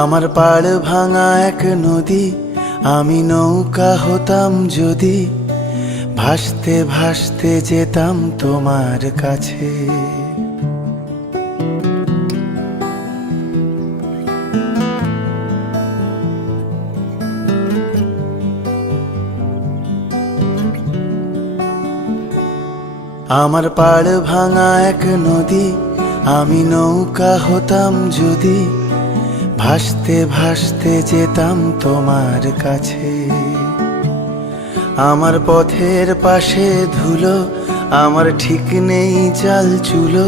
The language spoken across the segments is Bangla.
আমার পাড় ভাঙা এক নদী, আমি নৌকা হতাম যদি, ভাসতে ভাসতে যেতাম তোমার কাছে। আমার পাড় ভাঙা এক নদী, আমি নৌকা হতাম যদি, ভাসতে ভাসতে যেতাম তোমার কাছে। আমার পথের পাশে ধুলো, আমার ঠিক নেই চাল চুলো,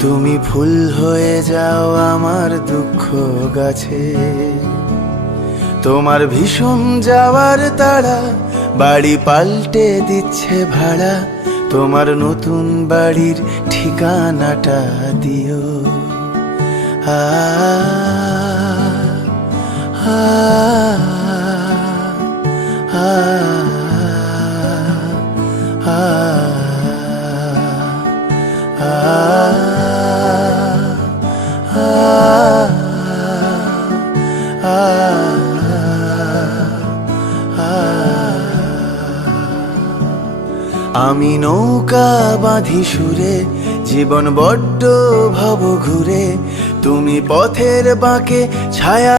তুমি ফুল হয়ে যাও আমার দুঃখ গাছে। তোমার ভীষণ যাওয়ার তাড়া, বাড়ি পাল্টে দিচ্ছে ভাড়া, তোমার নতুন বাড়ির ঠিকানাটা দিও। আ আ আ আ আমি নৌকা বাঁধি সুরে, জীবন বড্ড ভব ঘুরে, তুমি পথের বাঁকে ছায়া।